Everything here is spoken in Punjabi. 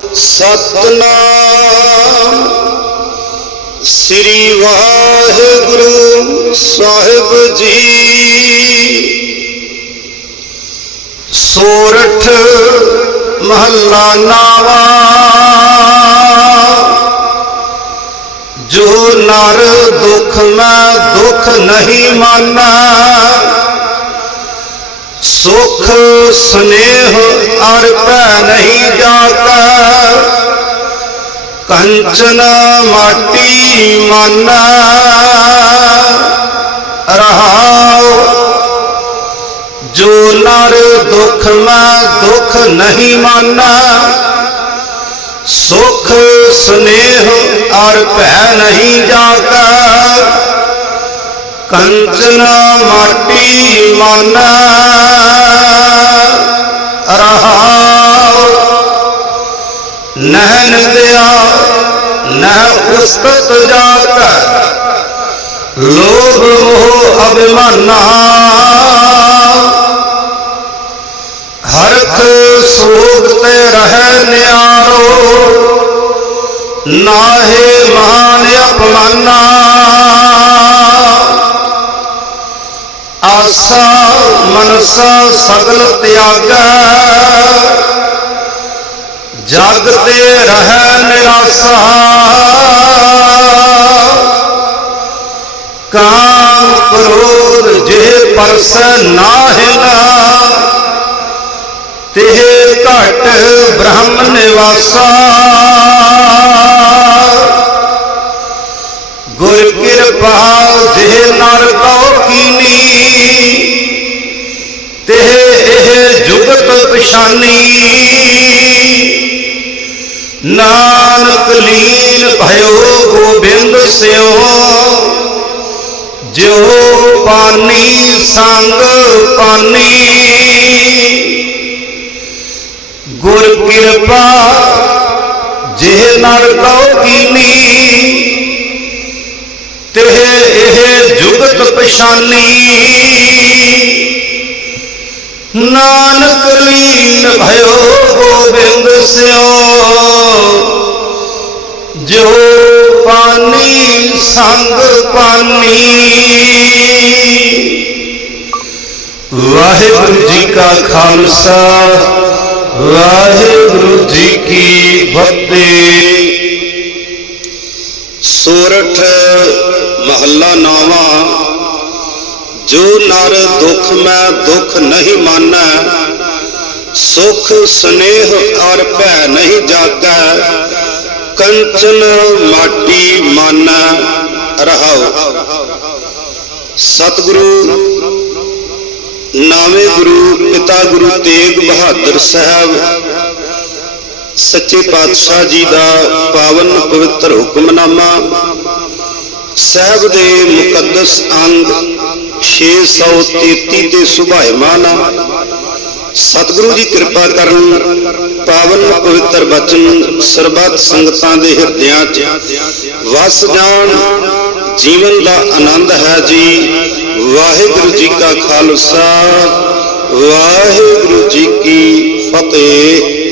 ਸਤਨਾਮ ਸ੍ਰੀ ਵਾਹਿਗੁਰੂ ਸਾਹਿਬ ਜੀ। ਸੋਰਠ ਮਹੱਲਾ ਨਾਵਾ, ਜੋ ਨਰ ਦੁਖ ਮੈਂ ਦੁਖ ਨਹੀਂ ਮਾਨਾ, ਸੁਖ ਸਨੇਹ ਅਰ ਭੈ ਨਹੀਂ ਜਾਤਾ। ਕੰਚਨ ਮਾਟੀ ਮਨ। ਰਹਾਉ ਜੋ ਨਰ ਦੁਖ ਮੈਂ ਦੁਖ ਨਹੀਂ ਮਾਨਾ। ਸੁਖ, ਸਨੇਹ ਅਰ ਭੈ ਨਹੀਂ ਜਾਤਾ ਕੰਚਨ ਮਾਟੀ ਮਨ। ਰਹਾਉ ਨਹਿਨ ਦਿਆ ਨਹਿ ਉਸਤਤ ਜਾਤ। ਲੋਭ ਮੋਹ ਅਭਿਮਾਨਾ ਹਰਖ ਸੋਗ ਤੇ ਰਹਿ ਨਿਆਰੋ। ਨਾਹੇ ਮਾਨ ਅਪਮਾਨਾ। ਆਸਾ ਮਨਸਾ ਸਗਲ ਤਿਆਗੈ। ਜਗ ਤੇ ਰਹਿ ਨਿਰਾਸਾ। ਕਾਮ ਕ੍ਰੋਧ ਜੇ ਪਰਸੈ ਨਾਹਿਨਾ ਤੇ ਘਟ ਬ੍ਰਹਮ ਨਿਵਾਸਾ। ਗੁਰ ਕਿਰਪਾ ਜੇ ਨਰ ਕਉ ਕੀਨੀ ਤੇ ਇਹ ਜੁਗਤ ਪਛਾਨੀ। ਨਾਨਕ ਲੀਨ ਭਇਓ ਗੋਬਿੰਦ ਸਿਓ ਜਿਉ ਪਾਨੀ ਸੰਗ ਪਾਨੀ, ਗੁਰ ਕਿਰਪਾ ਜੇ ਨਰ ਕਉ ਕੀਨੀ ਤੇ ਇਹ ਜੁਗਤ ਪਛਾਨੀ। ਨਾਨਕ ਲੀਨ ਭਇਓ ਗੋਬਿੰਦ ਸਿਓ ਜੋ ਪਾਨੀ ਸੰਗ ਪਾਨੀ ਵਾਹਿਗੁਰੂ ਜੀ ਕਾ ਖਾਲਸਾ, ਵਾਹਿਗੁਰੂ ਜੀ ਕੀ ਫਤਿਹ। ਸੋਰਠ ਮਹੱਲਾ ਨਾਵਾ, ਜੋ ਨਰ ਦੁਖ ਮੈਂ ਦੁਖ ਨਹੀਂ ਮਾਨੈ, ਸੁਖ ਸਨੇਹ ਔਰ ਭੈ ਨਹੀਂ ਜਾਗੈ। ਕੰਚਨ ਮਾਟੀ ਮਨ ਰਹਾਉ। ਸਤਿਗੁਰੂ, ਨਾਵੇਂ ਗੁਰੂ, ਪਿਤਾ ਗੁਰੂ ਤੇਗ ਬਹਾਦਰ ਸਾਹਿਬ, ਸੱਚੇ ਪਾਤਸ਼ਾਹ ਜੀ ਦਾ ਪਾਵਨ ਪਵਿੱਤਰ ਹੁਕਮਨਾਮਾ, ਸਾਹਿਬ ਦੇ ਮੁਕੱਦਸ ਅੰਗ 633 ਤੇ ਸੁਭਾਇਮਾਨ ਸਤਿਗੁਰੂ ਜੀ ਕਿਰਪਾ ਕਰਨ ਪਾਵਨ ਪਵਿੱਤਰ ਬਚਨ ਸਰਬੱਤ ਸੰਗਤਾਂ ਦੇ ਹਿਰਦਿਆਂ 'ਚ। ਵਸ ਜਾਣ ਜੀਵਨ ਦਾ ਆਨੰਦ ਹੈ ਜੀ। ਵਾਹਿਗੁਰੂ ਜੀ ਕਾ ਖਾਲਸਾ, ਵਾਹਿਗੁਰੂ ਜੀ ਕੀ ਫਤਿਹ।